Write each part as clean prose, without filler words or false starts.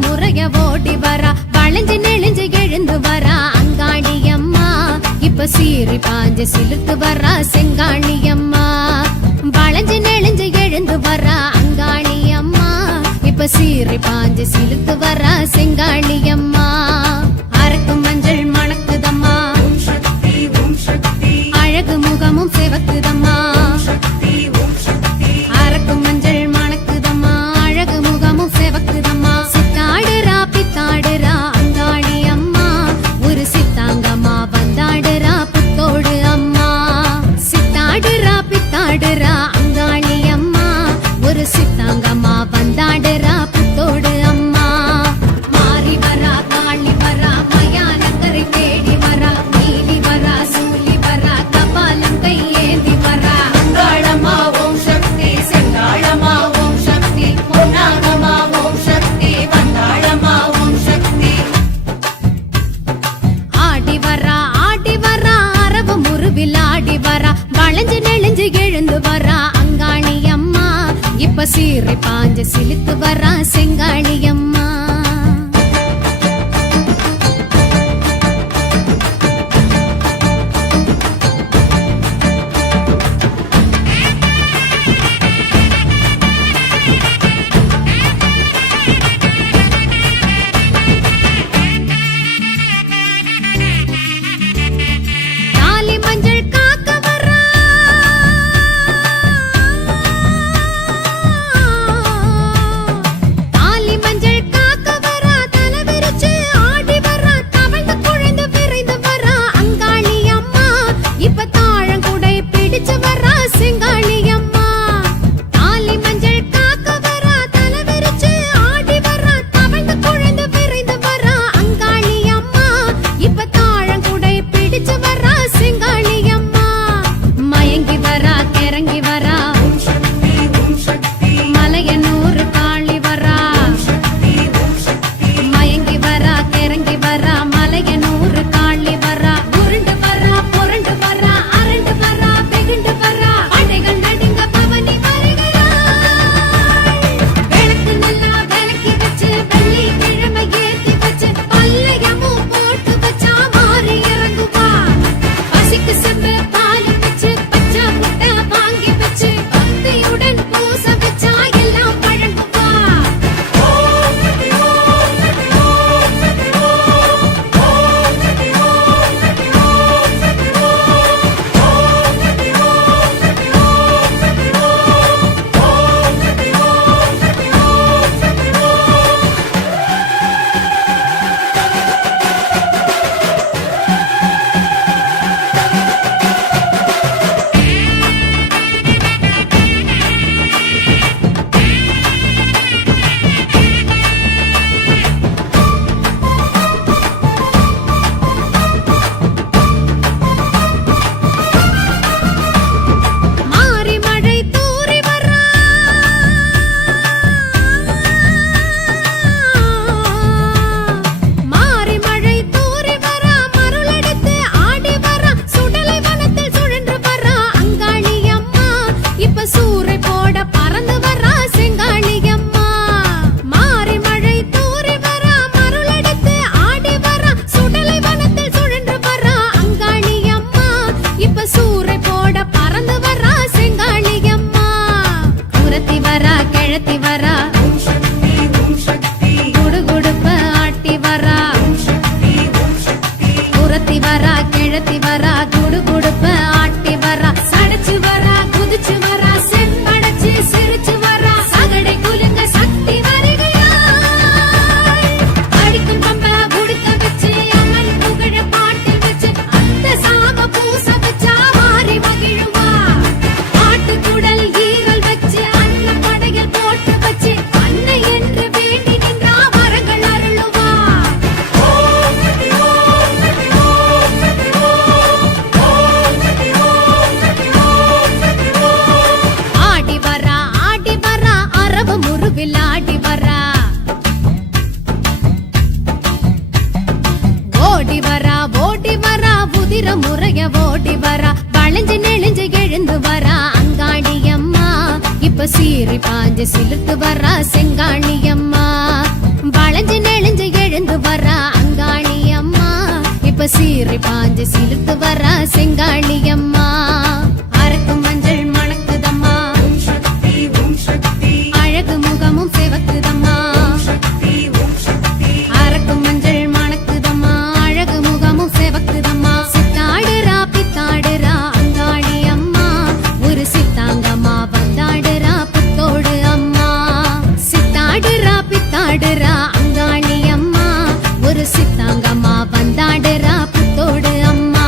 முறைய ஓடி வரா வளைஞ்சு நெளிஞ்சு எழுந்து வரா அங்காளியம்மா இப்ப சீறி பாஞ்சு சிலுத்து வரா செங்காளியம்மா வளைஞ்சு நெளிஞ்சு எழுந்து வரா அங்காளியம்மா இப்ப சீறி பாஞ்சு சிலுத்து வரா செங்காளியம்மா அரக்கு மஞ்சள் மணக்குதம்மா அழகு முகமும் சிவக்குதம்மா அரக்கு மஞ்சள் மணக்குதம்மா அழகு முகமும் சிவக்குதம்மா சித்தாடுறா பித்தாடுறா அங்காளி அம்மா ஒரு சித்தாங்கம்மா வந்தாடுறா புத்தோடு அம்மா சித்தாடுறா பித்தாடுறா அங்காளி அம்மா ஒரு சித்தாங்கம்மா வந்தாடுறா புத்தோடு அம்மா மாறி வரா காளி வரா மயானக்கரை தேடி வரா மீறி வரா சூலி வரா கபாலம் கையேந்தி வரா அங்காளம்மா ஓம் சக்தி செங்காளம்மா ஓம் சக்தி பொன்னாகம்மா ஓம் சக்தி வந்தாளம்மா ஓம் சக்தி ஆடி வரா அரவ முருவில் ஆடி வரா வளைஞ்சு நெளிஞ்சு எழுந்து வரா அங்காளி அம்மா இப்ப சீரை பாஞ்சு சிலித்து வரா செங்காளி அம்மா தாலி மஞ்சள் காக்க வரா தாலி மஞ்சள் காக்க வரா தலை விரிச்சு ஆடி வரா தவழ்ந்து குழைந்து விரைந்து வரா அங்காளி அம்மா இப்ப தாழங்குடை பிடிச்சு வரா செங்காளி அம்மா தாலி மஞ்சள் காக்க வரா தலை விரிச்சு ஆடி வரா தவழ்ந்து குழைந்து விரைந்து வரா அங்காளி அம்மா இப்ப தாழங்குடை பிடிச்சு வரா செங்காளி அம்மா மயங்கி வரா கிறங்கி வரா மலையனூர் காளி வரா மயங்கி வரா கிறங்கி வரா மலையனூர் காளி வரா உருண்டு வரா புரண்டு வரா அரண்டு வரா வெகுண்டு வரா அடைகள் நடுங்க பவனி வருகிறாள் விளக்கு நல்லா விளக்கி வச்சு வெள்ளி கிழமை ஏத்தி வச்சு பல்லையமும் போட்டு வச்சா மாறி இறங்குவா பசிக்கு சென்று பால் வச்சு பச்சை முட்டை வாங்கி வச்சு பக்தியுடன் பூச வச்சா எல்லாம் பழங்குவா மாறி மழை தூறி வரா மாறி மழை தூறி வரா மருளெடுத்து ஆடி வரா சுடலை வனத்தில் சுழன்று வரா அங்காளி அம்மா இப்ப சூறை போட பறந்து வரா செங்காளி அம்மா மாறி மழை தூறி வரா மருளெடுத்து ஆடி வரா சுடலை வனத்தில் சுழன்று வரா அங்காளி அம்மா இப்ப சூறை போட பறந்து வரா செங்காளி அம்மா குரத்தி வரா கிழத்தி வரா குடுகுடுப்ப ஆட்டி வரா குரத்தி வரா கிழத்தி வரா குடுகுடுப்ப ஆட்டி வரா சடைச்சு வரா குதிச்சு வரா செம்படைச்சு சிரிச்சு வரா சகடை குலுங்க சக்தி வருகிறாள் அடிக்கும் பம்ப உடுக்க வச்சு அம்மன் புகழ பாட்டு வச்சு அந்த சாம பூச வச்சா மாறி மகிழுவா ஆட்டுக்குடல் ஈரல் வச்சு அன்ன படையல் போட்டு வச்சு அன்னை என்று வேண்டி நின்றா வரங்கள் அருளுவா ஆடி வரா அரவ முருவில் ஆடி வரா ஓடி வரா உதிர முறைய ஓடி வரா வளைஞ்சு நெளிஞ்சு எழுந்து வரா அங்காளி அம்மா இப்ப சீறி பாஞ்சு சிலுத்து வரா செங்காளி அம்மா வளைஞ்சு சிலிர்த்து வரா செங்காளியம்மா அரக்கு மஞ்சள் மணக்குதம்மா அழகு முகமும் சிவக்குதம்மா அரக்கு மஞ்சள் மணக்குதம்மா அழகு முகமும் சிவக்குதம்மா சித்தாடுறா பித்தாடுறா அங்காளி அம்மா ஒரு சித்தாங்கம்மா வந்தாடுறா புத்தோடு அம்மா சித்தாடுறா பித்தாடுறா அங்காளி அம்மா ஒரு சித்தாங்கம்மா வந்தாடுறா புத்தோடு அம்மா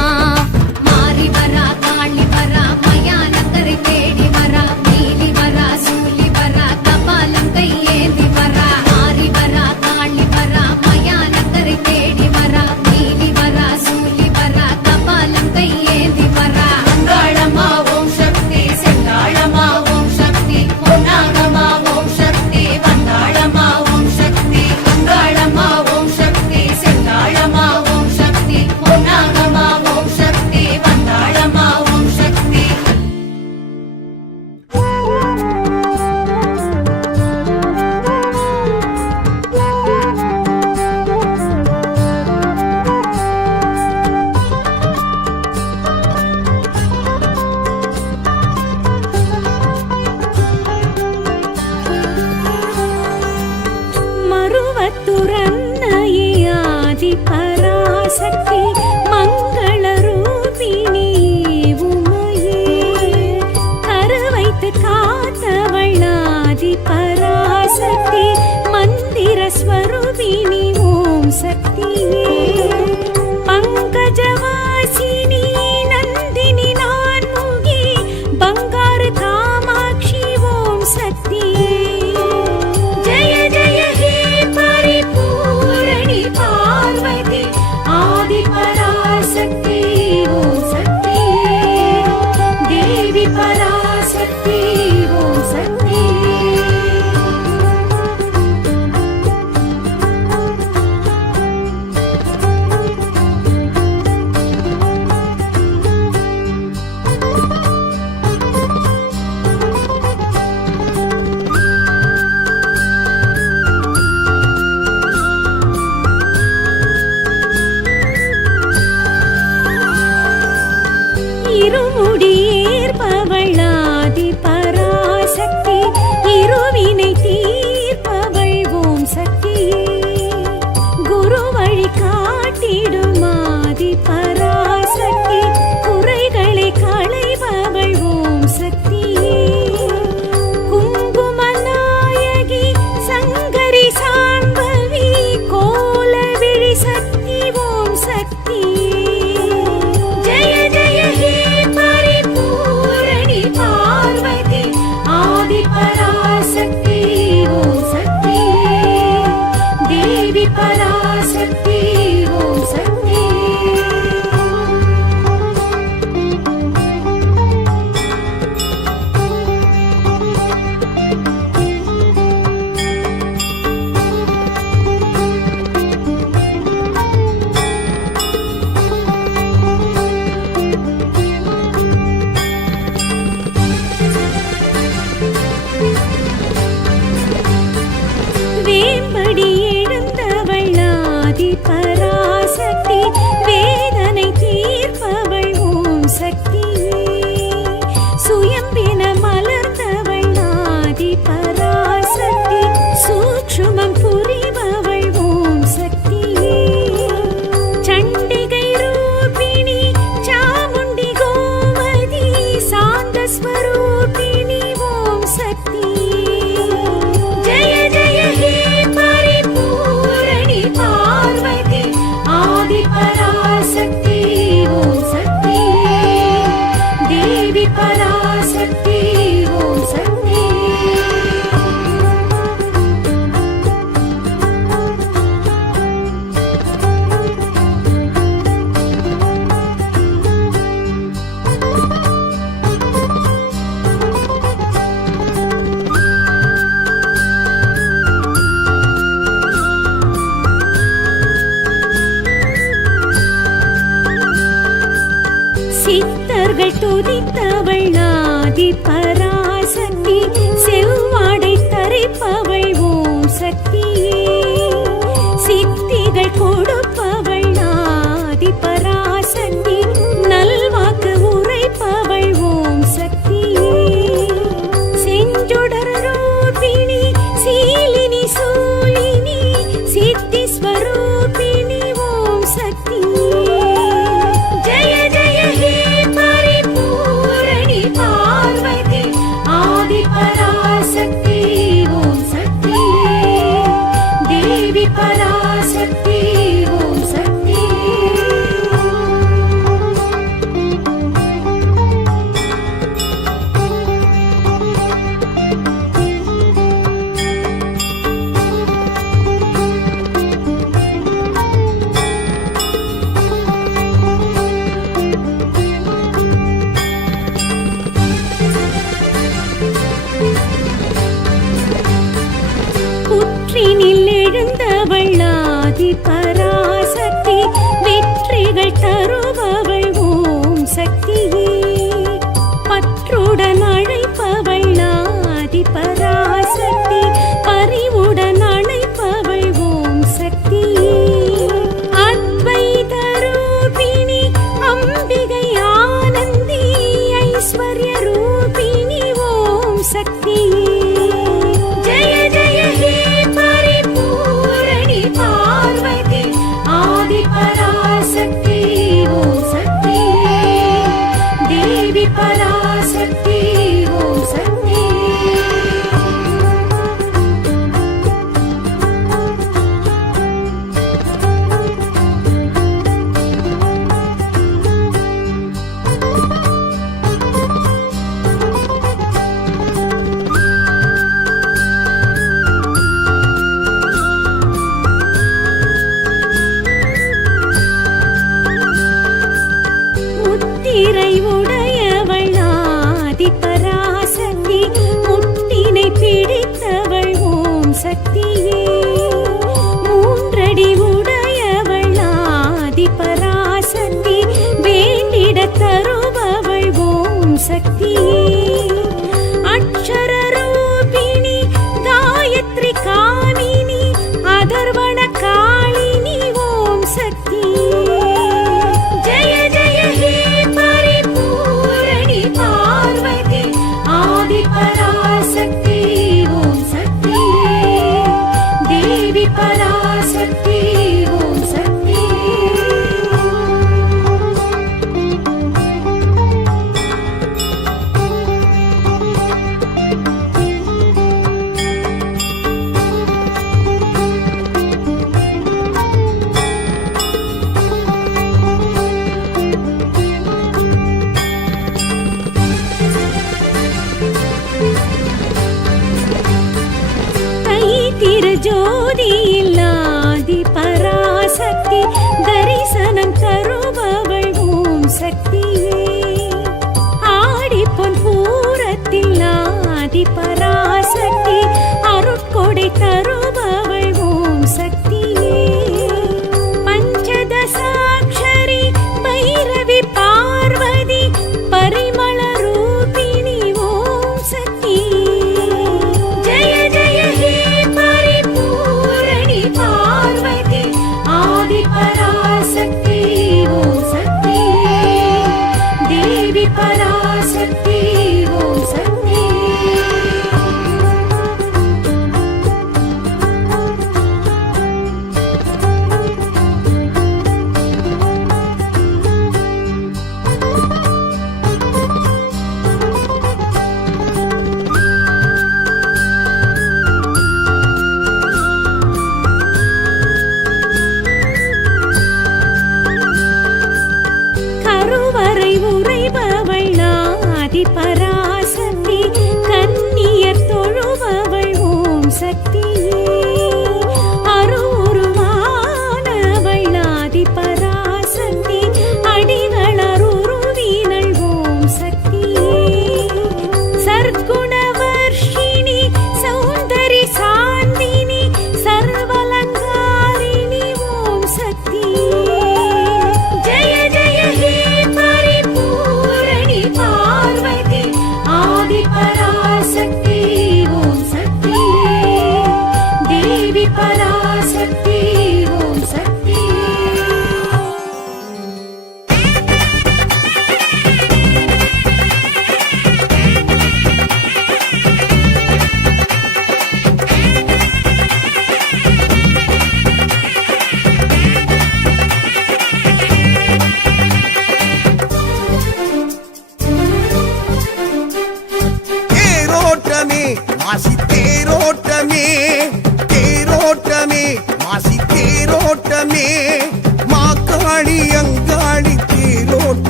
மாறி வரா காளி வரா மயானக்கரை தேடி வரா நீலி வரா சூலி வரா கபாலம் கையேந்தி வரா மாறி வரா காளி வரா மயானக்கரை தேடி வரா நீலி வரா சூலி வரா கபாலம் கையேந்தி வரா அங்காளம்மா ஓம் சக்தி செங்காளம்மா ஓம் சக்தி பொன்னாகம்மா ஓம் சக்தி வந்தாளம்மா ஓம் சக்தி அங்காளம்மா ஓம் சக்தி செங்காளம்மா ஓம் சக்தி பொன்னாகம்மா ஓம் சக்தி வந்தாளம்மா ஓம் சக்தி மறுவத்துரன்னையே ஆதி பராசக்தி மங்களரூபிணி உமையே கருவைத்து காத்தவள் ஆதி பராசக்தி மந்திர ஸ்வரூபிணி ஓம் சக்தியே பங்கஜவாசினி நந்தினி நான்முகி பங்காரு காமாட்சி ஓம் சக்தியே ஜய ஜய ஹே பரிபூரணி பார்வதி ஆதி பராசக்தி ஓம் சக்தி தேவி பராசக்தி ஓம் சக்தி இருமுடியேற்பவள் ஆதி பராசக்தி இருவினை தீர்ப்பவள் ஓம் சக்தியே குரு வழி காட்டிடும் ஆதி பராசக்தி குறைகளை களைபவள் ஓம் சக்தியே குங்குமநாயகி சங்கரி சாம்பவி கோலவிழி சக்தி ஓம் சக்தியே ஜய ஜய ஹே பரிபூரணி பார்வதி ஆதி பராசக்தி ஓம் சக்தியே தேவி பராசக்தி ஓம் சக்தியே வேம்படி எழுந்தவள் ஆதி பராசக்தி வேதனை தீர்ப்பவள் ஓம் சக்தியே சுயம்பின மலர்ந்தவள் ஆதி பராசக்தி சூட்சுமம் புரிபவள் ஓம் சக்தியே சண்டிகை ரூபிணி சாமுண்டி கோமதி சாந்த ஸ்வரூபிணி ஓம் சக்தியே ஜய ஜய ஹே பரிபூரணி பார்வதி ஆதி பராசக்தி ஓம் சக்தியே தேவி பராசக்தி ஓம் சக்தியே சித்தர்கள் துதித்தவள் ஆதி பராசக்தி செவ்வாடை தரிப்பவள் ஓம் சக்தியே சித்திகள் கொடுப்பவள் ஆதி பராசக்தி தேவி பராசக்தி ஓம் சக்தி. புற்றினில் எழுந்தவள் ஆதி பராசக்தி, வெற்றிகள் தருபவள் ஓம் சக்தியே. பற்றுடன் அழைப்பவள் ஆதி பராசக்தி, பரிவுடன் அழைப்பவள் ஓம் சக்தியே. அத்வைத ரூபிணி அம்பிகை ஆனந்தி, ஐஸ்வர்ய ரூபிணி ஓம் சக்தியே. ஜெய ஜெய ஹே பரிபூரணி பார்வதி, ஆதி பராசக்தி ஓம் சக்தி. தேவி பராசக்தி ஓம் சக்தி. முத்திரை உடையவள் ஆதி பராசக்தி, முட்டினை பிடித்தவள் ஓம் சக்தியே. மூன்றடி உடையவள் ஆதி பராசக்தி, வேண்டிட தருபவள் ஓம் சக்தியே. அக்ஷர ரூபிணி காயத்ரி காமினி, அதர்வண காளினி ஓம் சக்தியே. ஜெய ஜெய ஹே பரிபூரணி பார்வதி, ஆதி பராசக்தி ஓம் சக்தியே. தேவி பராசக்தி ஓம் சக்தி. ஜோதியில் ஆதி பராசக்தி, தரிசனம் தருபவள் ஓம் சக்தியே. ஆடிப்பொன் பூரத்தில் ஆதி பராசக்தி, அருட்கொடை தருபவள் ஓம் சக்தியே. பஞ்சதசாட்சரி பைரவி பார்வதி, பரிமள ரூபிணி ஓம் சக்தியே. ஜெய ஜெய ஹே பரிபூரணி பார்வதி, ஆதி பராசக்தி ஓம் சக்தியே. தேவி பராசக்தி ஓம் சக்தியே.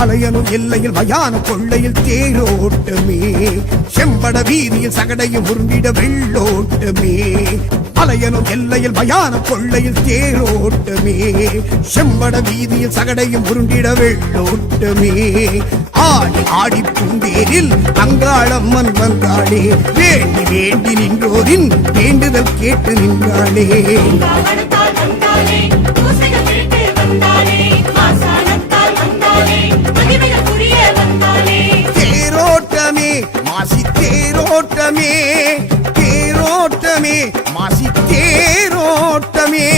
அலையனும் எல்லையில் மயான கொள்ளையில் தேரோட்டமே, செம்பட வீதியில் சகடையும் உருண்டிட வெள்ளோட்டமே. அலையனும் எல்லையில் மயான கொள்ளையில் தேரோட்டமே, செம்பட வீதியில் சகடையும் உருண்டிட வெள்ளோட்டமே. ஆடி ஆடி பூந்தேரில் அங்காளம்மன் வந்தாளே, வேண்டி வேண்டி நின்றோரின் வேண்டுதல் கேட்டு நின்றாளே. தேரோட்டமே மாசி தேரோட்டமே, தேரோட்டமே மாசி தேரோட்டமே.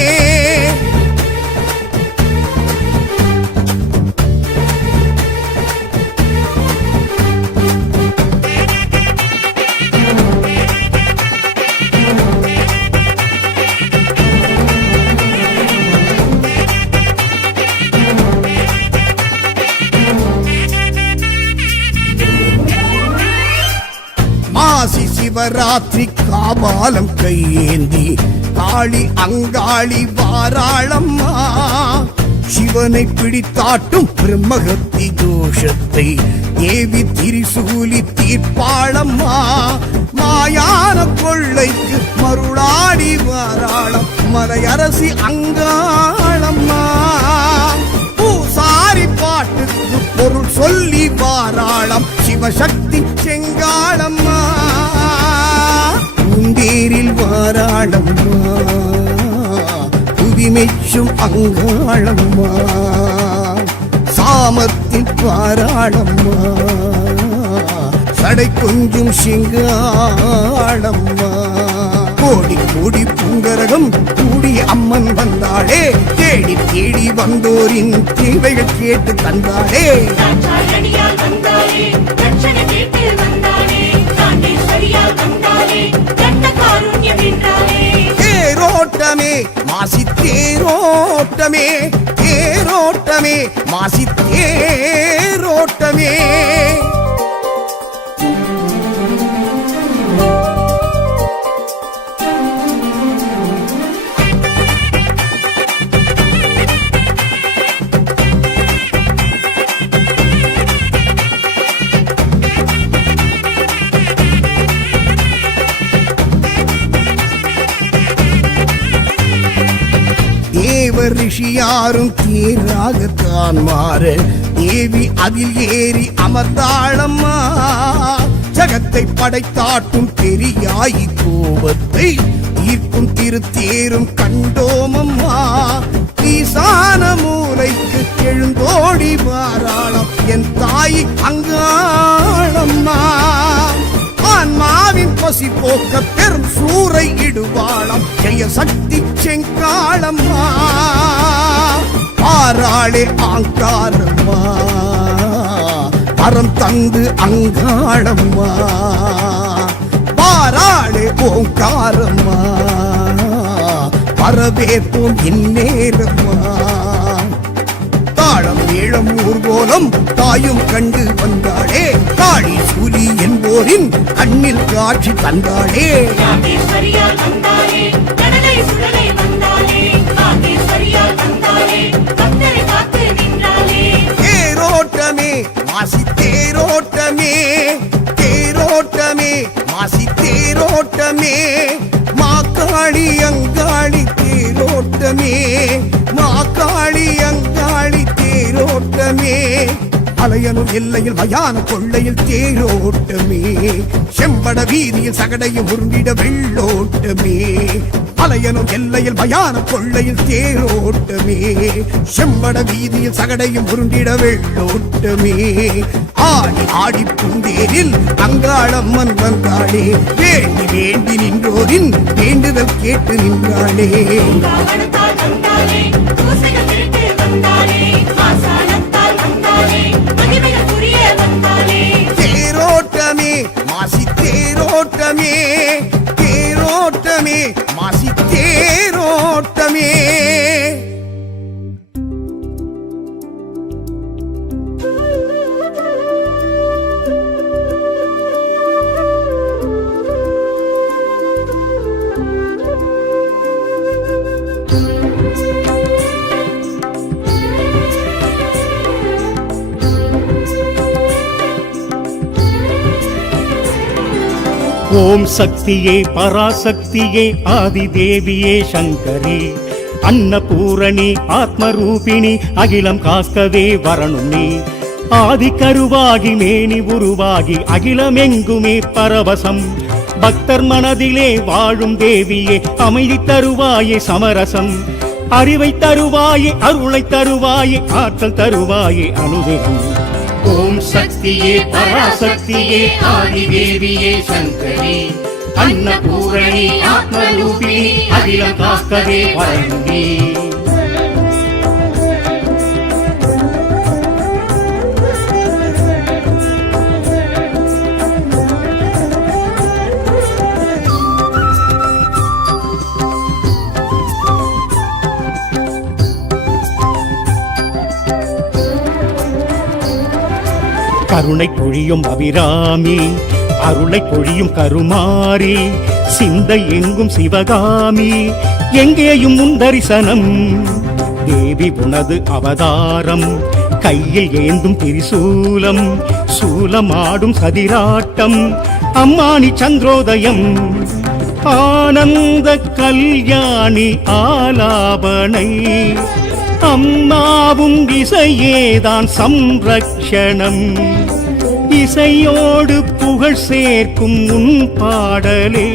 மாசி சிவராத்திரி காபாலம் கையேந்தி காளி அங்காளி வாராளம்மா, சிவனை பிடித்தாட்டும் பிரம்மகத்தி தோஷத்தை தேவி திரிசூலி தீர்ப்பாளம்மா. மாயான கொள்ளைக்கு மருளாடி வாராளம் மலையரசி அங்காளம்மா, பூசாரி பாட்டுக்கு பொருள் சொல்லி வாராளம் சிவசக்தி செங்காளம்மா. பூந்தேரில் வாராளம்மா, புவிமெச்சும் அங்காளம்மா, சாமத்தில் வாராளம்மா, சடை கொஞ்சும் சிங்காளம்மா. கோடி கோடி பூங்கரகம் கூடி அம்மன் வந்தாளே, தேடி தேடி வந்தோரின் தேவைகள் கேட்டு தந்தாளே. தேரோட்டமே மாசி தேரோட்டமே, தேரோட்டமே மாசி தேரோட்டமே. ரிஷியாரும் தேராகத்தான் மாற தேவி அதில் ஏறி அமர்ந்தாளம்மா, ஜகத்தை படைத்தாட்டும் பெரியாயி கோபத்தை தீர்க்கும் திருத்தேரும் கண்டோமம்மா. ஈசான மூலைக்கு எழுந்தோடி வாராளம் என் தாய் அங்காளம்மா, ஆன்மாவின் பசி போக்க பெரும் சூறை இடுவாளம் ஜெய சக்தி செங்காளம்மா. பாராளே ஆங்காரம்மா, பரம் தந்து அங்காளம்மா, பாராளே ஓங்காரம்மா, பரவேற்போம் இந்நேரம்மா. தாளம் ஏழம் ஊர்கோலம் தாயும் கண்டு வந்தாளே, தாழி சூலி என்போரின் கண்ணில் காட்சி தந்தாளே. தேரோட்டமே மாசி தேரோட்டமே, தேரோட்டமே மாசி தேரோட்டமே. மாக்காளி அங்காளி தேரோட்டமே, மாக்காளி அங்காளி தேரோட்டமே. அலையனும் எல்லையில் மயான கொள்ளையில் தேரோட்டமே, செம்பட வீதியில் சகடையும் உருண்டிட வெள்ளோட்டமே. அலையனும் எல்லையில் மயான கொள்ளையில் தேரோட்டமே, செம்பட வீதியில் சகடையும் உருண்டிட வெள்ளோட்டமே. ஆடி ஆடி பூந்தேரில் அங்காளம்மன் வந்தாளே, வேண்டி வேண்டி நின்றோரின் வேண்டுதல் கேட்டு நின்றாளே. தேரோட்டமே மாசி தேரோட்டமே, தேரோட்டமே மாசி தேரோட்டமே. ஓம் சக்தியே பராசக்தியே ஆதிதேவியே சங்கரி அன்னபூரணி ஆத்மரூபிணி அகிலம் காக்கவே வரணும் நீ ஆதி கருவாகி மேனி உருவாகி அகிலமெங்குமே பரவசம் பக்தர் மனதிலே வாழும் தேவியே அமைதி தருவாயே சமரசம் அறிவை தருவாயே அருளை தருவாயே ஆற்றல் தருவாயே அனுதினம் ஓம் சக்தியே பராசக்தியே ஆதிதேவியே சங்கரி அன்னபூரணி ஆத்மரூபிணி அகிலம் காக்கவே வரண்டி கருணை பொழியும் அபிராமி அருளை பொழியும் கருமாரி சிந்தை எங்கும் சிவகாமி எங்கேயும் உன் தரிசனம் தேவி உனது அவதாரம் கையில் ஏந்தும் திரிசூலம் சூலமாடும் சதிராட்டம் அம்மானி சந்திரோதயம் ஆனந்த கல்யாணி ஆலாபனை அம்மாவும் இசையேதான் சம்ரக்ஷணம் இசையோடு புகழ் சேர்க்கும் உன் பாடலே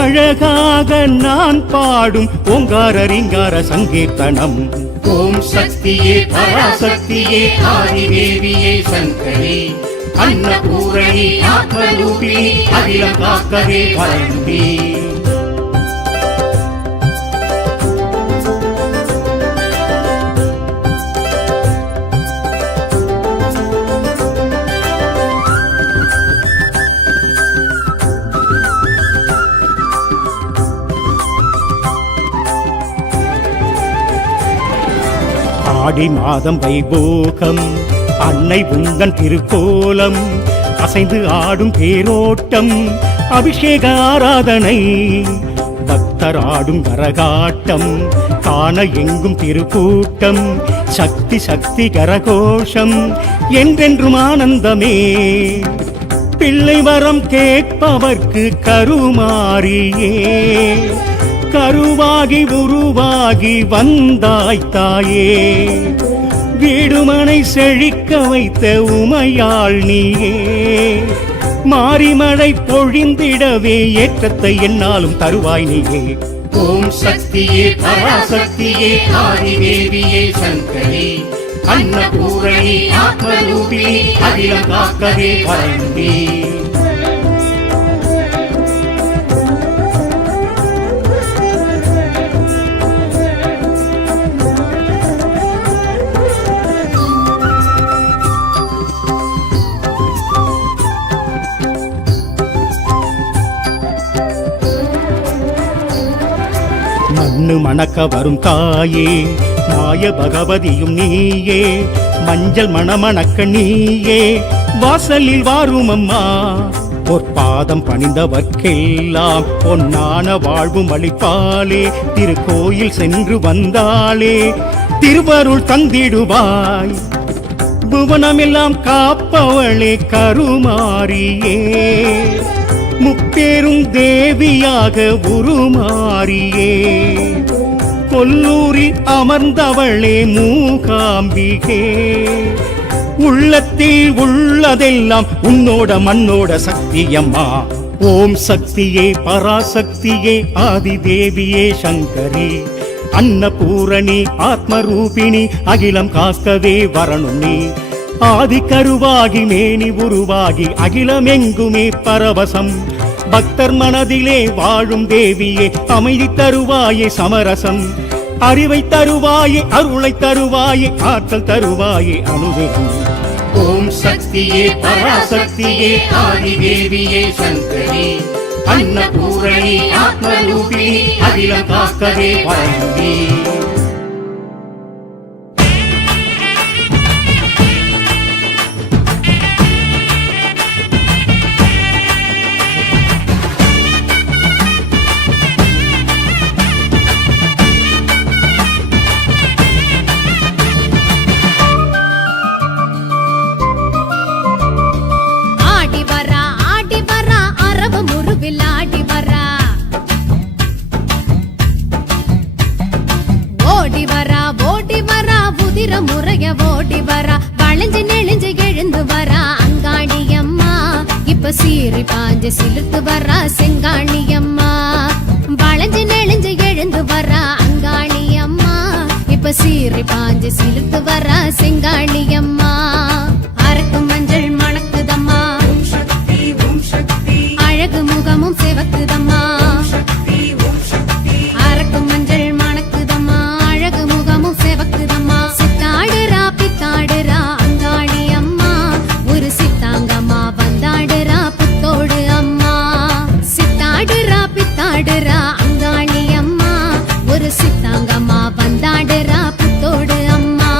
அழகாக நான் பாடும் ஓங்கார ரிங்கார சங்கீர்த்தனம் ஓம் சக்தியே பராசக்தியே ஆதிதேவியே சங்கரி அன்னபூரணி ஆத்மரூபிணி அகிலம் காக்கவே வரண்டி ஆடி மாதம் வைபோகம் அன்னை உந்தன் திருக்கோலம் அசைந்து ஆடும் பேரோட்டம் அபிஷேக ஆராதனை பக்தர் ஆடும் கரகாட்டம் காண எங்கும் திருக்கூட்டம் சக்தி சக்தி கரகோஷம் என்றென்றும் ஆனந்தமே பிள்ளை வரம் கேட்பவர்க்கு கருமாரியே கருவாகி உருவாகி வந்தாய் தாயே வீடுமனை செழிக்க வைத்த உமையாள் நீயே மாரிமழை பொழிந்திடவே ஏற்றத்தை என்னாலும் தருவாய் நீயே ஓம் சக்தியே பராசக்தியே ஆதிதேவியே சங்கரி அன்னபூரணி ஆத்மரூபிணி அகிலம் காக்கவே வரண்டி மண்ணு மணக்க வரும் தாயே மாய பகவதியும் நீயே மஞ்சள் மணமணக்க நீயே வாசலில் வாரும் அம்மா பொற்பாதம் பணிந்தவர்க்கெல்லாம் பொன்னான வாழ்வும் அளிப்பாளே திருக்கோயில் சென்று வந்தாளே திருவருள் தந்திடுவாய் புவனமெல்லாம் காப்பவளே கருமாரியே முப்பேரும் தேவியாக உருமாறியே கொல்லூரில் அமர்ந்தவளே மூகாம்பிகே உள்ளத்தில் உள்ளதெல்லாம் உன்னோட மண்ணோட சக்தியம்மா ஓம் சக்தியே பராசக்தியே ஆதிதேவியே சங்கரி அன்னபூரணி ஆத்மரூபிணி அகிலம் காக்கவே வரணும் நீ ஆதி கருவாகி மேனி உருவாகி அகிலமெங்குமே பரவசம் பக்தர் மனதிலே வாழும் தேவியே அமைதி தருவாயே சமரசம் அறிவை தருவாயே அருளை தருவாயே ஆற்றல் தருவாயே அனுதினம் ஓம் சக்தியே பராசக்தியே ஆதிதேவியே சங்கரி அன்னபூரணி ஆத்மரூபிணி அகிலம் காக்கவே வரண்டி ஆடி வரா அரவு பாஞ்சு சிலுத்து வரா செங்காளி அம்மா வளைஞ்சு நெளிஞ்சு எழுந்து வரா அங்காளி அம்மா இப்ப சீறி பாஞ்சு சிலுத்து வரா செங்காளி அம்மா அரக்கு மஞ்சள் மணக்குதம்மா அழகு முகமும் சிவக்குதம்மா அரக்கு மஞ்சள் மணக்குதம்மா அழகு முகமும் சிவக்குதம்மா சித்தாடுறா பித்தாடுறா அங்காளி அம்மா ஒரு சித்தாங்கம்மா வந்தாடுறா புத்தோடு அம்மா சித்தாடுறா பித்தாடுறா அங்காளி அம்மா ஒரு சித்தாங்கம்மா வந்தாடுறா புத்தோடு அம்மா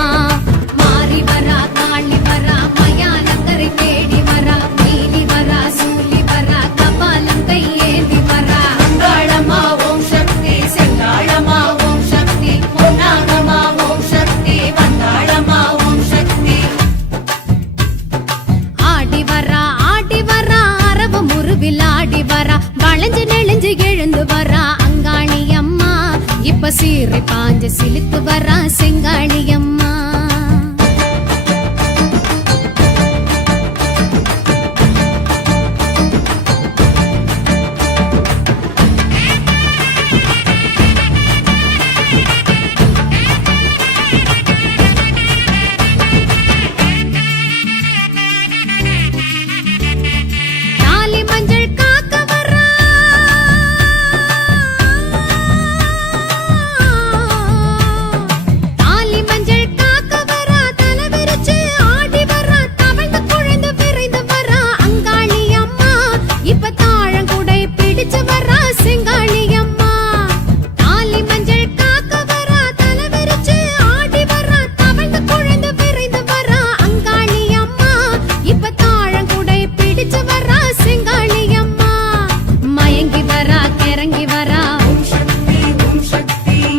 மாறி வரா காளி வரா மயானக்கரை தேடி வரா நீலி வரா சூலி வரா கபாலம் கையேந்தி வரா அங்காளம்மா ஓம் சக்தி செங்காளம்மா ஓம் சக்தி பொன்னாகம்மா ஓம் சக்தி வந்தாளம்மா ஓம் சக்தி ஆடி வரா அரவ முருவில் ஆடி வரா வளைஞ்சு நெளிஞ்சு எழுந்து வரா அங்காளி அம்மா இப்ப சீரை பாஞ்சு சிலுத்து வரா செங்காளி அம்மா தாலி மஞ்சள் காக்க வரா தாலி மஞ்சள் காக்க வரா தலை விரிச்சு ஆடி வரா தவழ்ந்து குழைந்து விரைந்து வரா அங்காளி அம்மா இப்ப தாழங்குடை பிடிச்சு வரா செங்காளி அம்மா தாலி மஞ்சள் காக்க வரா தலை விரிச்சு ஆடி வரா தவழ்ந்து குழைந்து விரைந்து வரா அங்காளி அம்மா இப்ப தாழங்குடை பிடிச்சு வரா செங்காளி அம்மா மயங்கி வரா கிறங்கி வரா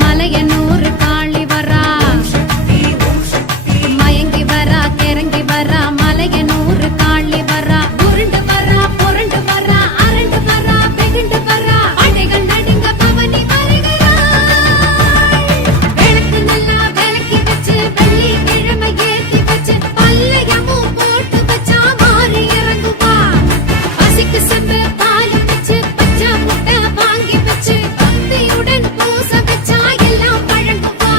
மலையனூர் காளி வரா மயங்கி வரா கிறங்கி வரா மலையனூர் காளி வரா உருண்டு வரா புரண்டு வரா அரண்டு வரா வெகுண்டு வரா அடைகள் நடுங்க பவனி வருகிறாள் விளக்கு நல்லா விளக்கி வச்சு வெள்ளிக்கிழமை ஏத்தி வச்சு பல்லையமும் போட்டு வச்சா மாறி இறங்குவா பசிக்கு சென்று பால் வச்சு பச்சை முட்டை வாங்கி வச்சு பக்தியுடன் பூச வச்சா எல்லாம் வழங்குவா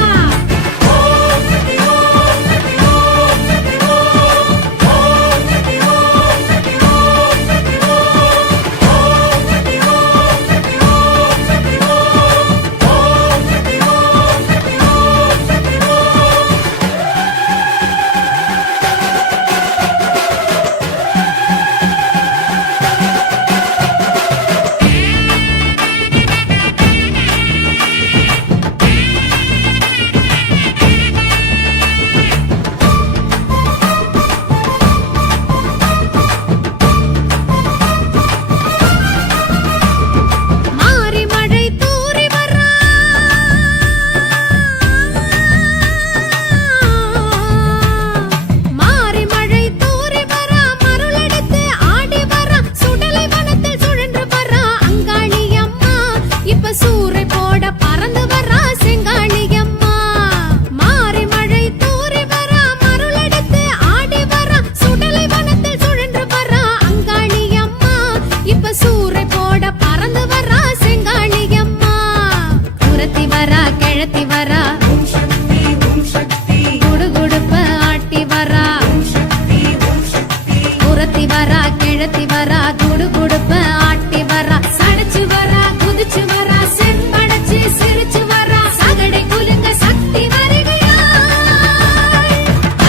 மாறி மழை தூறி வரா மாறி மழை தூறி வரா மருளெடுத்து ஆடி வரா சுடலை வனத்தில் சுழன்று வரா அங்காளி அம்மா இப்ப சூறை போட பறந்து வரா செங்காளி அம்மா மாறி மழை தூறி வரா மருளெடுத்து ஆடி வரா சுடலை வனத்தில் சுழன்று வரா அங்காளி அம்மா இப்ப சூறை போட பறந்து வரா செங்காளி அம்மா குரத்தி வரா கிழத்தி வரா குடுகுடுப்ப ஆட்டி வரா குரத்தி வரா கிழத்தி வரா குடுகுடுப்ப ஆட்டி வரா சடைச்சு வரா குதிச்சு வரா செம்படைச்சு சிரிச்சு வரா சகடை குலுங்க சக்தி வருகிறாள்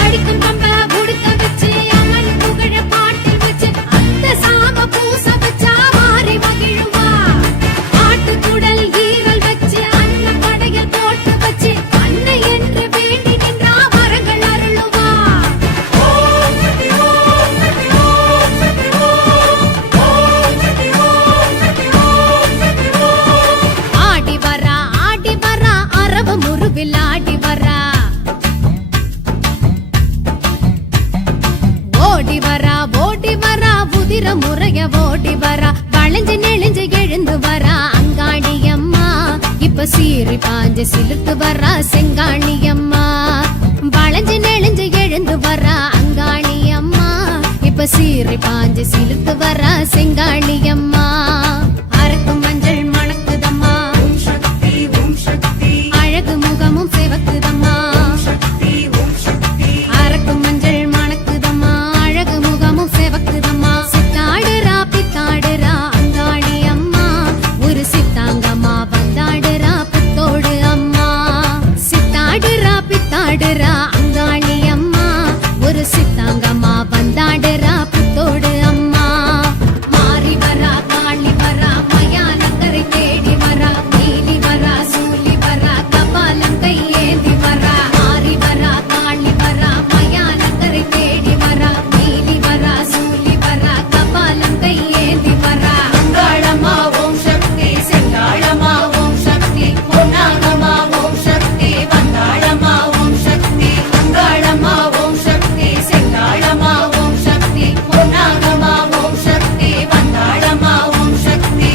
அடிக்கும் பம்ப உடுக்க வச்சு அம்மன் புகழ பாட்டில் வச்சு அந்த சாம பூச வச்சா மாறி மகிழுவா ஆட்டுக்குடல் ஈரல் வச்சு அன்ன படையல் போட்டு வச்சு அன்னை என்று வேண்டி நின்றா வரங்கள் அருளுவா ஆடி வரா அரவ முருவில் ஆடி வரா ஓடி வரா உதிர முறைய ஓடி வரா வளைஞ்சு நெளிஞ்சு எழுந்து வரா அங்காளி அம்மா இப்ப சீறி பாஞ்சு சிலுத்து வரா செங்காளி அம்மா வளைஞ்சு நெளிஞ்சு எழுந்து வரா அங்காளி அம்மா இப்ப சீறி பாஞ்சு சிலுத்து வர செங்காளி அம்மா அரக்கும் மஞ்சள் மணக்குதம்மா அழகு முகமும் சிவக்குதம்மா அரக்கும் மஞ்சள் மணக்குதம்மா அழகு முகமும் சிவக்குதம்மா சித்தாடுறா பித்தாடுறா அங்காளி அம்மா ஒரு சித்தாங்கம்மா வந்தாடுறா புத்தோடு அம்மா சித்தாடுறா பித்தாடுறா அங்காளி அம்மா ஒரு சித்தாங்கம்மா வந்தாடுறா புத்தோடு அம்மா மாறி வரா காளி வரா மயானக்கரை தேடி வரா நீலி வரா சூலி வரா கபாலம் கையேந்தி வரா மாறி வரா காளி வரா மயானக்கரை தேடி வரா நீலி வரா சூலி வரா கபாலம் கையேந்தி வரா அங்காளம்மா ஓம் சக்தி செங்காளம்மா ஓம் சக்தி பொன்னாகம்மா ஓம் சக்தி வந்தாளம்மா ஓம் சக்தி அங்காளம்மா ஓம் சக்தி செங்காளம்மா ஓம் சக்தி பொன்னாகம்மா ஓம் சக்தி வந்தாளம்மா ஓம் சக்தி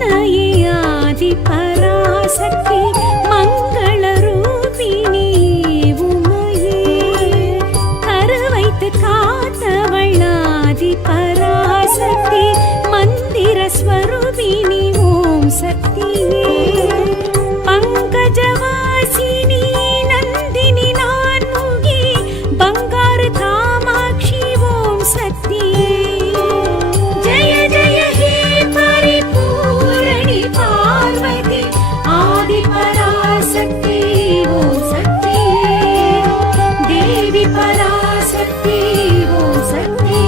மறுவத்துரன்னையாதி பராசக்தி மங்கள ரூபிணி உமையே கருவைத்து காத்தவளாதி பராசக்தி மந்திர ஸ்வரூபிணி ஓம் சக்தியே பங்கஜவாசினி நந்தினி நான்முகி பங்காரு காமாட்சி ஓம் சக்தியே ஜய ஜய ஹே பரிபூரணி பார்வதி ஆதி பராசக்தி ஓம் சக்தி தேவி பராசக்தி ஓம் சக்தி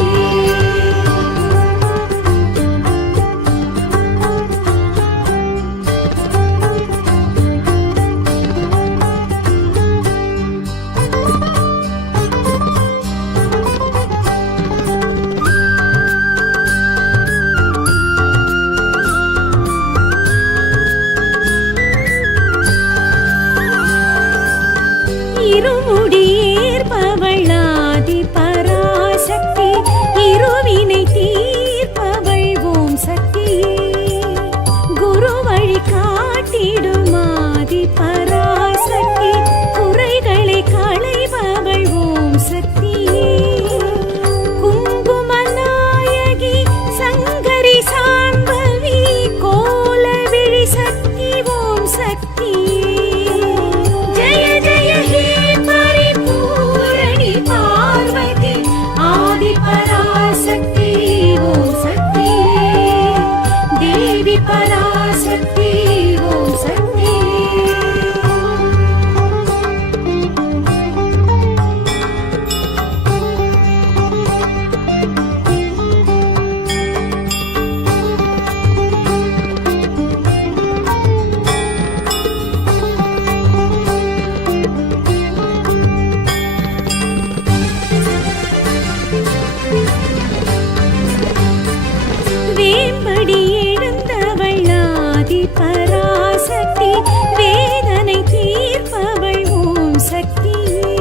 இருமுடியேற்பவளாதி பராசக்தி இருவினை தீர்ப்பவள் ஓம் சக்தியே குரு வழி காட்டிடுமாதி பராசக்தி குறைகளை களைபவள் ஓம் சக்தியே குங்குமநாயகி சங்கரி சாம்பவி கோலவிழி சக்தி ஓம் சக்தியே ஜய ஜய ஹே பரிபூரணி பார்வதி ஆதி பராசக்தி ஓம் சக்தி தேவி பராசக்தி ஓம் சக்தி வேம்படி எழுந்தவளாதி பராசக்தி வேதனை தீர்ப்பவள் ஓம் சக்தியே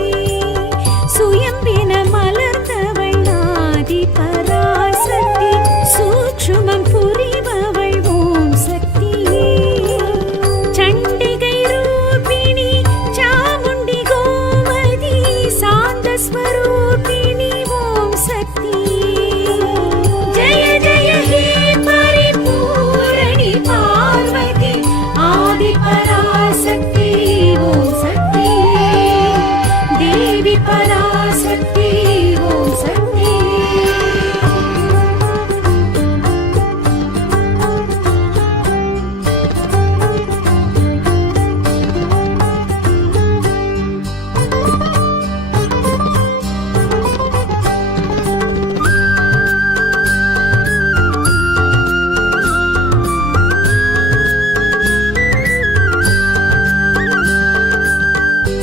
சுயம்பின மலர்ந்தவளாதி பராசக்தி சூட்சுமம் புரிபவள் ஓம் சக்தியே சண்டிகை ரூபிணி சாமுண்டி கோமதி சாந்த ஸ்வரூபிணி ஓம் சக்தியே ஜய ஜய ஹே பரிபூரணி பார்வதி ஆதி பராசக்தி ஓம் சக்தியே தேவி பராசக்தி ஓம் சக்தியே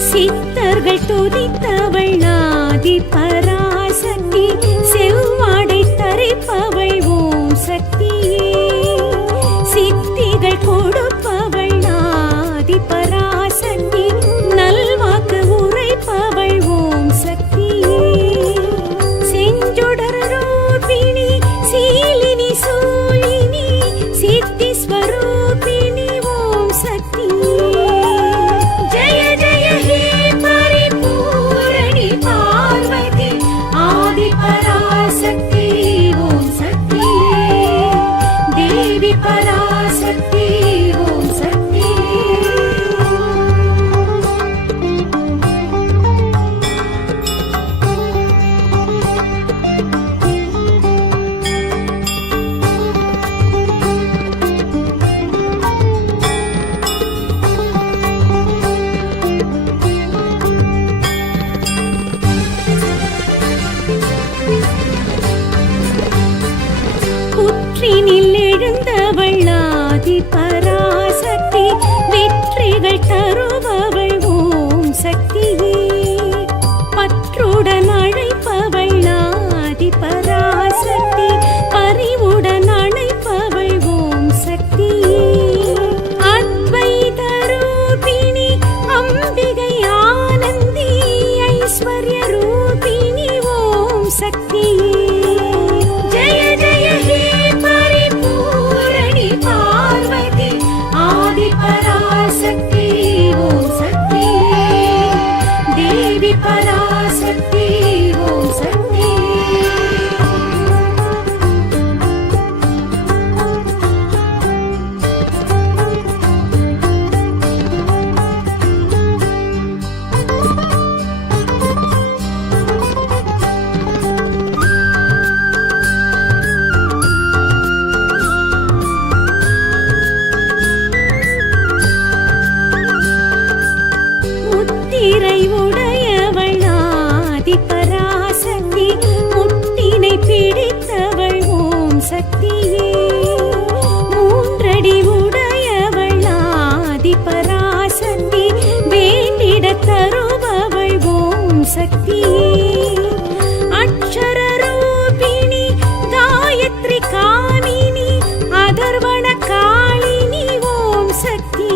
சித்தர்கள் துதித்தவள் ஆதி பராசக்தி செவ்வாடை தரிப்பவள் ஓம் சக்தியே சித்திகள் கொடுப்பவள் ஆதி பராசக்தி பற்றுடன் அழைப்பவள் ஆதி பராசக்தி பரிவுடன் அழைப்பவள் ஓம் சக்தி அத்வைத ரூபிணி அம்பிகை ஆனந்தி ஐஸ்வர்ய ரூபிணி ஓம் சக்தி ஜெய ஜெய ஹே பரிபூரணி பார்வதி ஆதி பராசக்தி ஓம் சக்தி தேவி பராசக்தி ஓம் சக்தி முத்திரை உடையவள் ஆதி பராசக்தி முட்டினை பிடித்தவள் ஓம் சக்தியே மூன்றடி உடையவள் ஆதி பராசக்தி வேண்டிட தருபவள் ஓம் சக்தியே அக்ஷர ரூபிணி காயத்ரி காமினி அதர்வண காளினி ஓம் சக்தி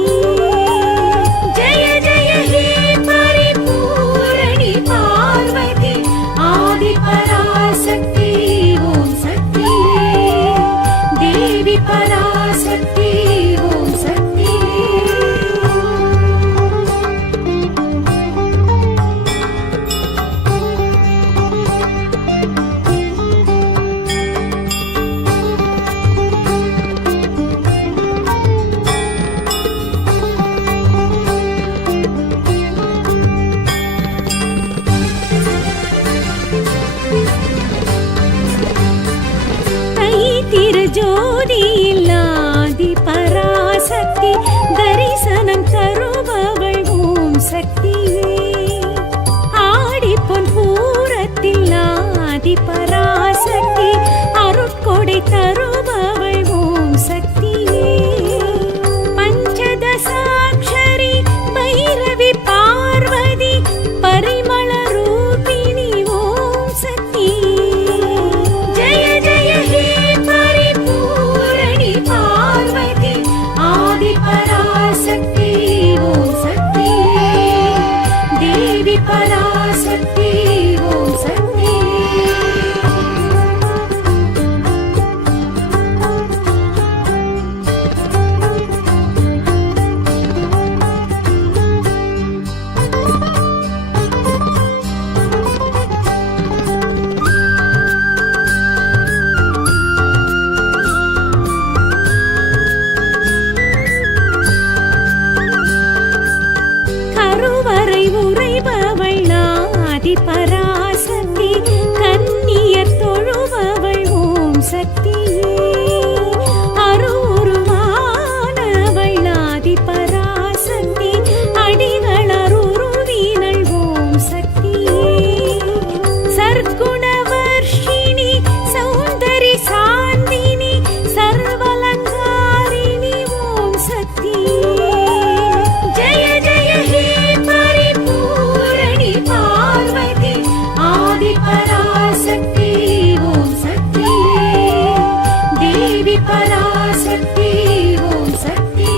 ஜெய ஜெய ஹே பரிபூரணி பார்வதி ஆதி பராசக்தி ஓம் சக்தி தேவி பராசக்தி ஓம் சக்தி தை திருஜோதியில் ஆதி பராசக்தி தரிசனம் தருபவள் ஓம் சக்தியே ஆடிப்பொன் பூரத்தில் ஆதி பராசக்தி அருட்கொடை தருபவள் ஓம் சக்தியே பஞ்சதசாட்சரி பைரவி பார்வதி பரிமள ரூபிணி ஓம் சக்தி ஜெய ஜெய ஹே பரிபூரணி பார்வதி ஆதி பராசக்தி ஓம் சக்தி தேவி பராசக்தி ஓம் சக்தி கருவறை உறைபவள் ஆதி பராசக்தி கன்னியர் தொழுபவள் ஓம் சக்தியே அருவுருவானவள் ஆதி பராசக்தி அடிகள் அருருவினள் ஓம் சக்தியே சர்க்குணவர்ஷினி சௌந்தரி சாந்தினி சர்வலங்காரிணி ஓம் சக்தியே ஜெய ஜெய ஹே பரிபூரணி பார்வதி ஆதி பராசக்தி ஓம் சக்தி தேவி பராசக்தி ஓம் சக்தி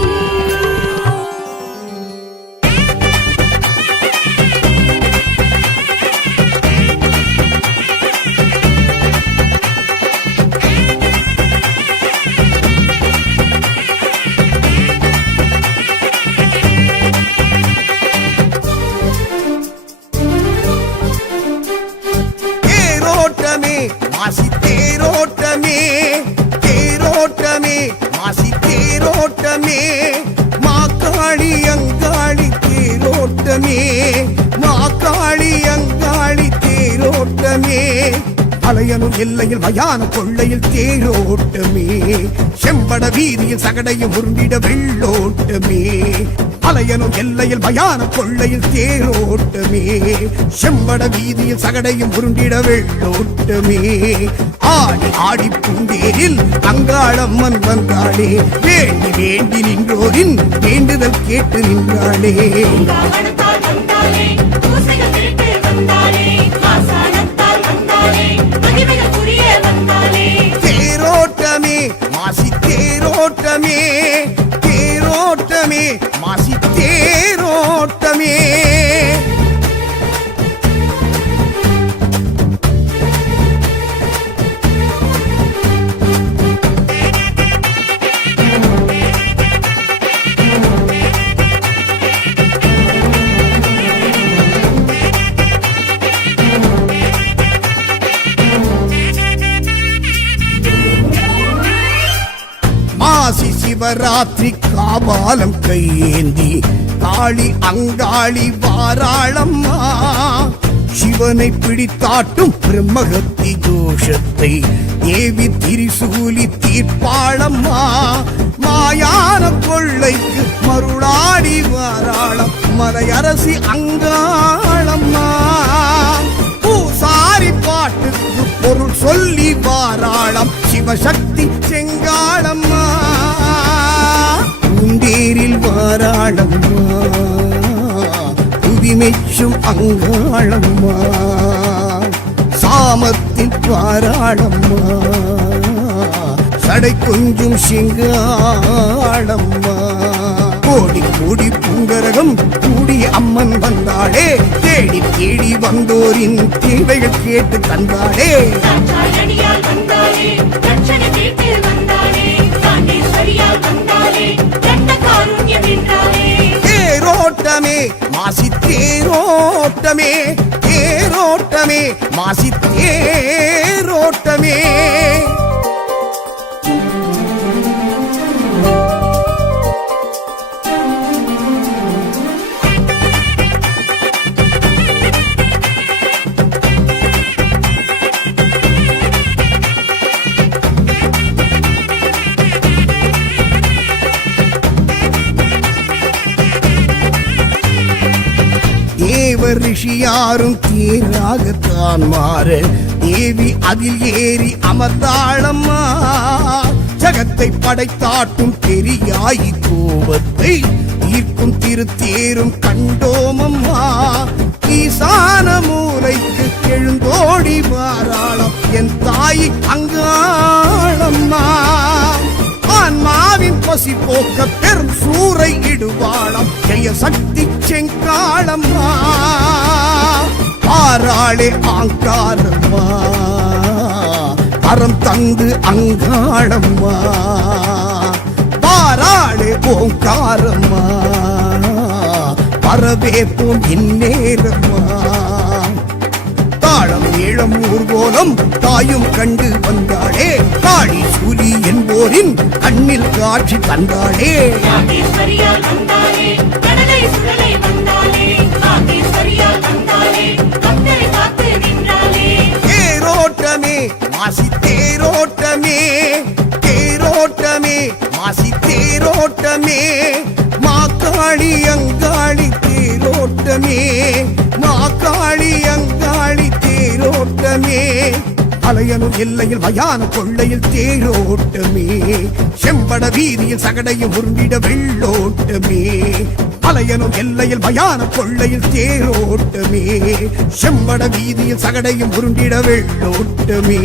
தேரோட்டமே மாசி தேரோட்டமே தேரோட்டமே மாசி தேரோட்டமே மாக்காளி அங்காளி தேரோட்டமே மாக்காளி அங்காளி தேரோட்டமே அலையனும் எல்லையில் மயான கொள்ளையில் தேரோட்டமே செம்பட வீதியில் சகடையும் உருண்டிட வெள்ளோட்டமே அலையனும் எல்லையில் மயான கொள்ளையில் தேரோட்டமே செம்பட வீதியில் சகடையும் உருண்டிட வெள்ளோட்டமே ஆடி ஆடி பூந்தேரில் அங்காளம்மன் வந்தாளே வேண்டி வேண்டி நின்றோரின் வேண்டுதல் கேட்டு நின்றாளே வந்தாளே பூசைகள் கேட்டு வந்தாளே நவராத்திரி காபாலம் கையேந்தி காளி அங்காளி வாராளம்மா சிவனை பிடித்தாட்டும் பிரம்மகத்தி தோஷத்தை தேவி திரிசூலி தீர்ப்பாளம்மா மாயான கொள்ளைக்கு மருளாடி வாராளம் மலையரசி அங்காளம்மா பூசாரி பாட்டுக்கு பொருள் சொல்லி வாராளம் சிவசக்தி செங்காளம்மா பூந்தேரில் வாராளம்மா புவிமெச்சும் அங்காளம்மா சாமத்தில் வாராளம்மா சடை கொஞ்சும் சிங்காளம்மா கோடி கோடி பூங்கரகம் கூடிய அம்மன் வந்தாளே தேடி தேடி வந்தோரின் தேவைகள் கேட்டு தந்தாளே காற்றாயடியால் வந்தாளே ரட்சணை கேட்டு வந்தாளே காண்டேஸ்வரியால் வந்தாளே ரத்த காருண்யம் என்றாளே தேரோட்டமே மாசி தேரோட்டமே தேரோட்டமே மாசி தேரோட்டமே தேவர் ரிஷியாரும் தேராகத்தான் மாற தேவி அதில் ஏறி அமர்ந்தாளம்மா ஜகத்தை படைத்தாட்டும் பெரியாயி கோபத்தை ஈர்க்கும் திருத்தேரும் கண்டோமம்மா ஈசான மூலைக்கு எழுந்தோடி வாராளம் என் தாய் அங்காளம்மா ஆன்மாவின் பசி போக்க பெரும் சூறை இடுவாளம் ஜெய சக்தி செங்காளம்மா பாராளே ஆங்காரம்மா அறம் தந்து அங்காளம்மா பாராளே ஓங்காரம்மா பரவேற்போம் இந்நேரம்மா தாளம் ஏழம் ஊர்கோலம் தாயும் கண்டு வந்தாளே காளி சூலி என்போரின் கண்ணில் காட்சி தந்தாளே காண்டேஸ்வரியால் வந்தாளே கடலை சுடலை வந்தாளே காண்டேஸ்வரியால் வந்தாளே பக்தரை காத்து நின்றாளே தேரோட்டமே மாசி தேரோட்டமே தேரோட்டமே மாசி தேரோட்டமே மாக்காளி அங்காளி தேரோட்டமே மாக்காளி அங்காளி தேரோட்டமே அலையனும் எல்லையில் மயான கொள்ளையில் தேரோட்டமே செம்பட வீதியில் சகடையும் உருண்டிட வெள்ளோட்டமே அலையனும் எல்லையில் மயான கொள்ளையில் தேரோட்டமே செம்பட வீதியில் சகடையும் உருண்டிட வெள்ளோட்டமே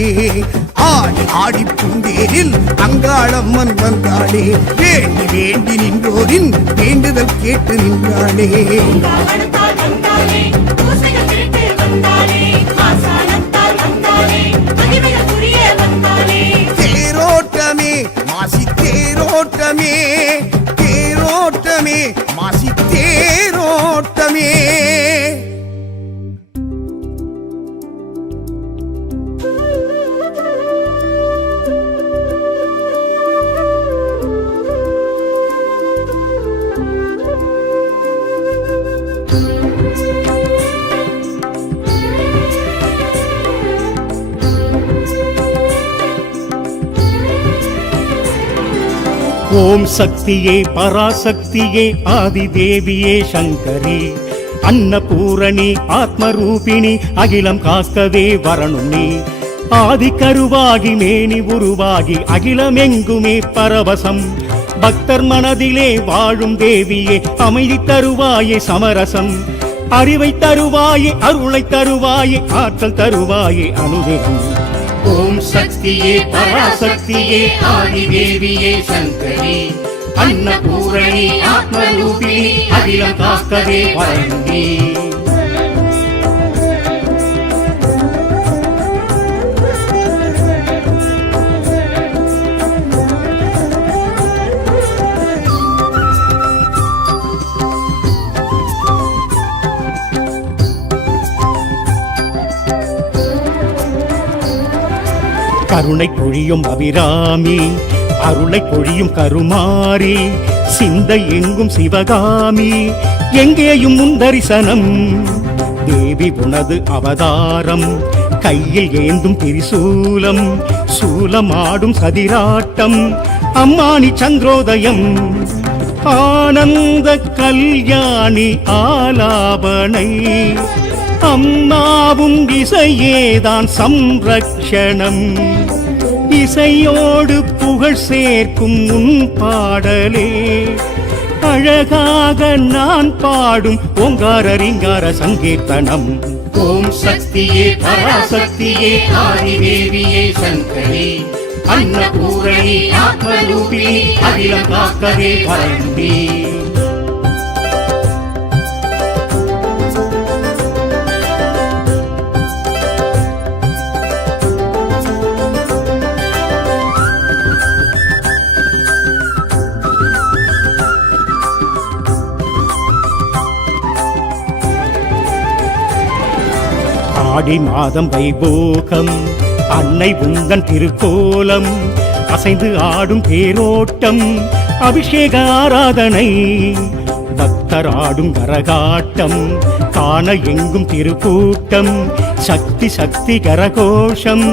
ஆடி ஆடி பூந்தேரில் அங்காளம்மன் வந்தாளே வேண்டி வேண்டி நின்றோரின் வேண்டுதல் கேட்டு நின்றாளே காவணத்தால் வந்தாளே பூசைகள் கேட்டு வந்தாளே ஆசானத்தால் வந்தாளே மகிமைகள் புரிய வந்தாளே தேரோட்டமே மாசி தேரோட்டமே தேரோட்டமே மாசி தேரோட்டமே ஓம் சக்தியே பராசக்தியே ஆதிதேவியே சங்கரி அன்னபூரணி ஆத்மரூபிணி அகிலம் காக்கவே வரணும் நீ ஆதி கருவாகி மேனி உருவாகி அகிலமெங்குமே பரவசம் பக்தர் மனதிலே வாழும் தேவியே அமைதி தருவாயே சமரசம் அறிவை தருவாயே அருளை தருவாயே ஆற்றல் தருவாயே அனுதினம் ஓம் சக்தியே பராசக்தியே ஆதிதேவியே சங்கரி அன்னபூரணி ஆத்மரூபிணி அகிலம் காக்கவே வரணும் நீ கருணை பொழியும் அபிராமி அருளை பொழியும் கருமாரி சிந்தை எங்கும் சிவகாமி எங்கேயும் முன் தரிசனம் தேவி உனது அவதாரம் கையில் ஏந்தும் திரிசூலம் சூலமாடும் சதிராட்டம் அம்மானி சந்திரோதயம் ஆனந்த கல்யாணி ஆலாபனை அம்மாவும் இசையேதான் சம்ரக்ஷணம் இசையோடு புகழ் சேர்க்கும் உன் பாடலே அழகாக நான் பாடும் ஓங்கார ரீங்கார சங்கீர்த்தனம் ஓம் சக்தியே பராசக்தியே ஆதிதேவியே சங்கரி அன்னபூரணி ஆத்மரூபிணி அகிலம் காக்கவே வரண்டி ஆடி மாதம் வைபோகம் அன்னை உந்தன் திருக்கோலம் அசைந்து ஆடும் தேரோட்டம் அபிஷேக ஆராதனை பக்தர் ஆடும் கரகாட்டம் காண எங்கும் திருக்கூட்டம் சக்தி சக்தி கரகோஷம்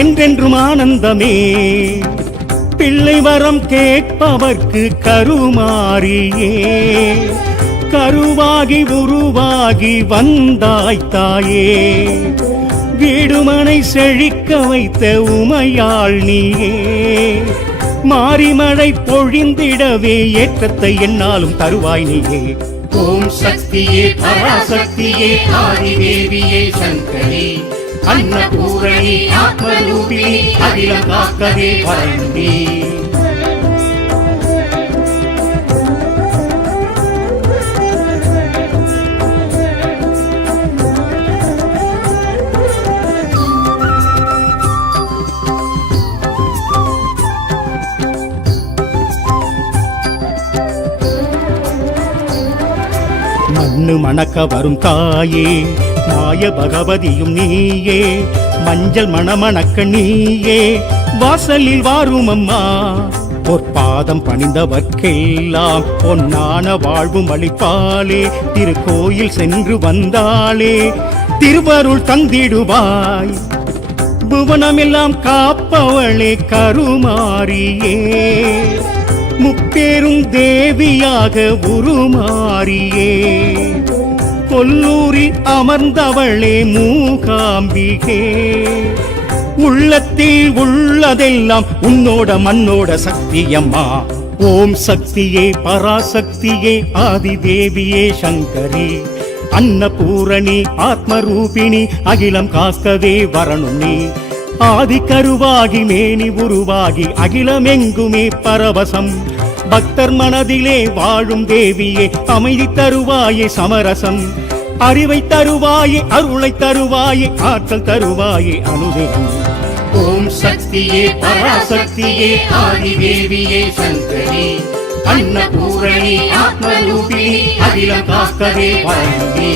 என்றென்றும் ஆனந்தமே பிள்ளை வரம் கேட்பவர்க்கு கருமாரியே கருவாகி உருவாகி வந்தாய் தாயே வீடுமனை செழிக்க வைத்த உமையாள் நீயே மாரிமழை பொழிந்திடவே ஏற்றத்தை என்னாலும் தருவாய் நீயே ஓம் சக்தியே பராசக்தியே ஆதிதேவியே சங்கரி அன்னபூரணி ஆத்மரூபிணி அகிலம் காக்கவே வரண்டி மண்ணு மணக்க வரும் தாயே மாய பகவதியும் நீயே மஞ்சள் மணமணக்க நீயே வாசலில் வாரும் அம்மா பொற்பாதம் பணிந்தவர்க்கெல்லாம் பொன்னான வாழ்வும் அளிப்பாளே திருக்கோயில் சென்று வந்தாளே திருவருள் தந்திடுவாய் புவனமெல்லாம் காப்பவளே கருமாரியே முப்பேரும் தேவியாக உருமாறியே கொல்லூரில் அமர்ந்தவளே மூகாம்பிகே உள்ளத்தில் உள்ளதெல்லாம் உன்னோட மண்ணோட சக்தியம்மா ஓம் சக்தியே பராசக்தியே ஆதிதேவியே சங்கரி அன்னபூரணி ஆத்மரூபிணி அகிலம் காக்கவே வரணும் நீ ஆதி கருவாகி மேனி உருவாகி அகிலமெங்குமே பரவசம் பக்தர் மனதிலே வாழும் தேவியே அமைதி தருவாயே சமரசம் அறிவை தருவாயே அருளை தருவாயே ஆற்றல் தருவாயே அனுதினம் ஓம் சக்தியே பராசக்தியே ஆதிதேவியே சங்கரி அன்னபூரணி ஆத்மரூபிணி அகிலம் காக்கவே வரண்டி